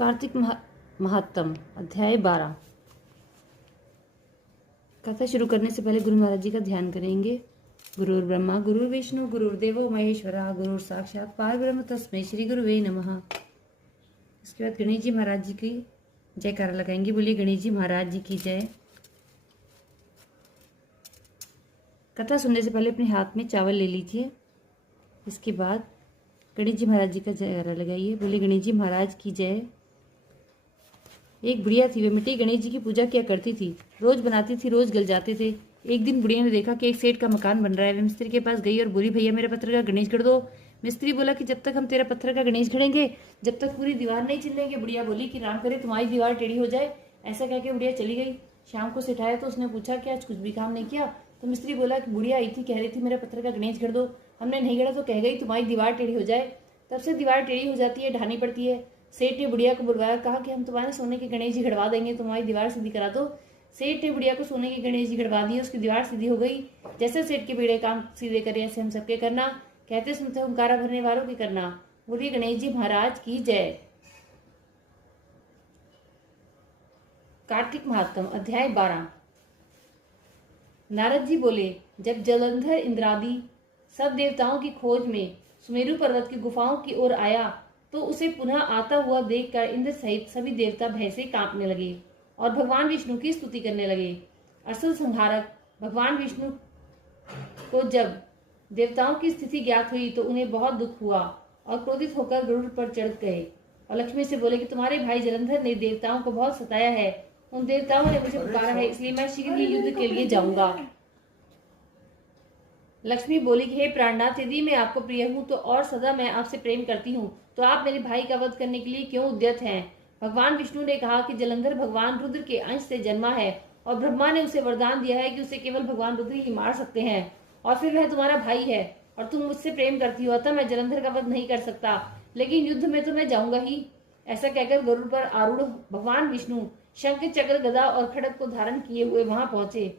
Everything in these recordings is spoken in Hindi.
कार्तिक महात्म अध्याय 12। कथा शुरू करने से पहले गुरु महाराज जी का ध्यान करेंगे। गुरुर् ब्रह्मा गुरुर्विष्णु गुरुर्देवो महेश्वरा गुरुर् साक्षात परब्रह्म तस्मै श्री गुरुवे नमः। इसके बाद गणेश जी महाराज जी की जयकारा लगाएंगे। बोलिए गणेश जी महाराज जी की जय। कथा सुनने से पहले अपने हाथ में चावल ले लीजिए। इसके बाद गणेश जी महाराज जी का जयकारा लगाइए। बोलिए गणेश जी महाराज की जय। एक बुढ़िया थी, वे मिट्टी गणेश जी की पूजा किया करती थी। रोज बनाती थी, रोज गल जाते थे। एक दिन बुढ़िया ने देखा कि एक सेठ का मकान बन रहा है। वे मिस्त्री के पास गई और बोली, भैया मेरा पत्थर का गणेश गढ़ दो। मिस्त्री बोला कि जब तक हम तेरा पत्थर का गणेश गढ़ेंगे जब तक पूरी दीवार नहीं चिल्लेंगे। बुढ़िया बोली कि राम करे तुम्हारी दीवार टेढ़ी हो जाए। ऐसा कह के बुढ़िया चली गई। शाम को सेठ आया तो उसने पूछा कि आज कुछ भी काम नहीं किया। तो मिस्त्री बोला कि बुढ़िया आई थी, कह रही थी मेरा पत्थर का गणेश गढ़ दो। हमने नहीं गढ़ा तो कह गई तुम्हारी दीवार टेढ़ी हो जाए। तब से दीवार टेढ़ी हो जाती है, ढानी पड़ती है। सेठ ने बुढ़िया को बुलवाया, कहा कि हम तुम्हारे सोने के गणेश जी गढ़वा देंगे, तुम्हारी दीवार सीधी करा दो। सेठ ने बुढ़िया को सोने के गणेश जी गढ़वा दिए, उसकी दीवार सीधी हो गई। जैसे सेठ के बेड़े काम सीधे करे ऐसे हम सबके करना। कहते सुनते हुंकारा भरने वालों की करना। बोलिए गणेश जी महाराज की जय। कार्तिक महात्म अध्याय 12। नारद जी बोले, जब जलंधर इंद्रादि सब देवताओं की खोज में सुमेरु पर्वत की गुफाओं की ओर आया तो उसे पुनः आता हुआ देखकर इंद्र सहित सभी देवता भय से कांपने लगे और भगवान विष्णु की स्तुति करने लगे। असुर संहारक भगवान विष्णु को जब देवताओं की स्थिति ज्ञात हुई तो उन्हें बहुत दुख हुआ और क्रोधित होकर गरुड़ पर चढ़ गए और लक्ष्मी से बोले कि तुम्हारे भाई जलंधर ने देवताओं को बहुत सताया है। उन देवताओं ने मुझे पुकारा है, इसलिए मैं शीघ्र ही युद्ध के लिए जाऊंगा। लक्ष्मी बोली कि हे प्राणनाथ, यदि मैं आपको प्रिय हूँ तो और सदा मैं आपसे प्रेम करती हूँ, तो आप मेरे भाई का वध करने के लिए क्यों उद्यत हैं? भगवान विष्णु ने कहा कि जलंधर भगवान रुद्र के अंश से जन्मा है और ब्रह्मा ने उसे वरदान दिया है कि उसे केवल भगवान रुद्र ही मार सकते हैं, और फिर वह तुम्हारा भाई है और तुम मुझसे प्रेम करती हो, अतः मैं जलंधर का वध नहीं कर सकता, लेकिन युद्ध में तो मैं जाऊंगा ही। ऐसा कहकर गरुड़ पर आरूढ़ भगवान विष्णु शंख चक्र गदा और खड्ग को धारण किए हुए वहां पहुंचे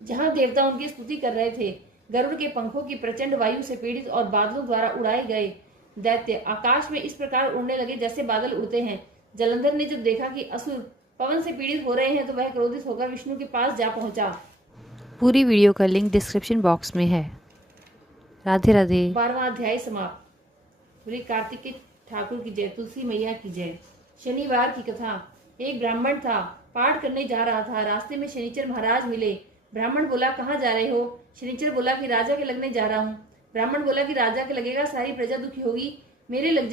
जहां देवता उनकी स्तुति कर रहे थे। गरुड़ के पंखों की प्रचंड वायु से पीड़ित और बादलों द्वारा उड़ाए गए दैत्य आकाश में इस प्रकार उड़ने लगे जैसे बादल उड़ते हैं। जलंधर ने जब देखा कि असुर पवन से पीड़ित हो रहे हैं तो वह क्रोधित होकर विष्णु के पास जा पहुंचा। पूरी वीडियो का लिंक डिस्क्रिप्शन बॉक्स में है। राधे राधे। 12वां अध्याय समाप्त। बोले कार्तिक के ठाकुर की जय, तुलसी मैया की जय। शनिवार की कथा। एक ब्राह्मण था, पाठ करने जा रहा था। रास्ते में शनिचर महाराज मिले। ब्राह्मण बोला, कहाँ जा रहे हो? शनिचर बोला कि राजा के लगने जा रहा हूँ। ब्राह्मण बोला कि राजा के लगेगा, सारी प्रजा दुखी होगी, मेरे लग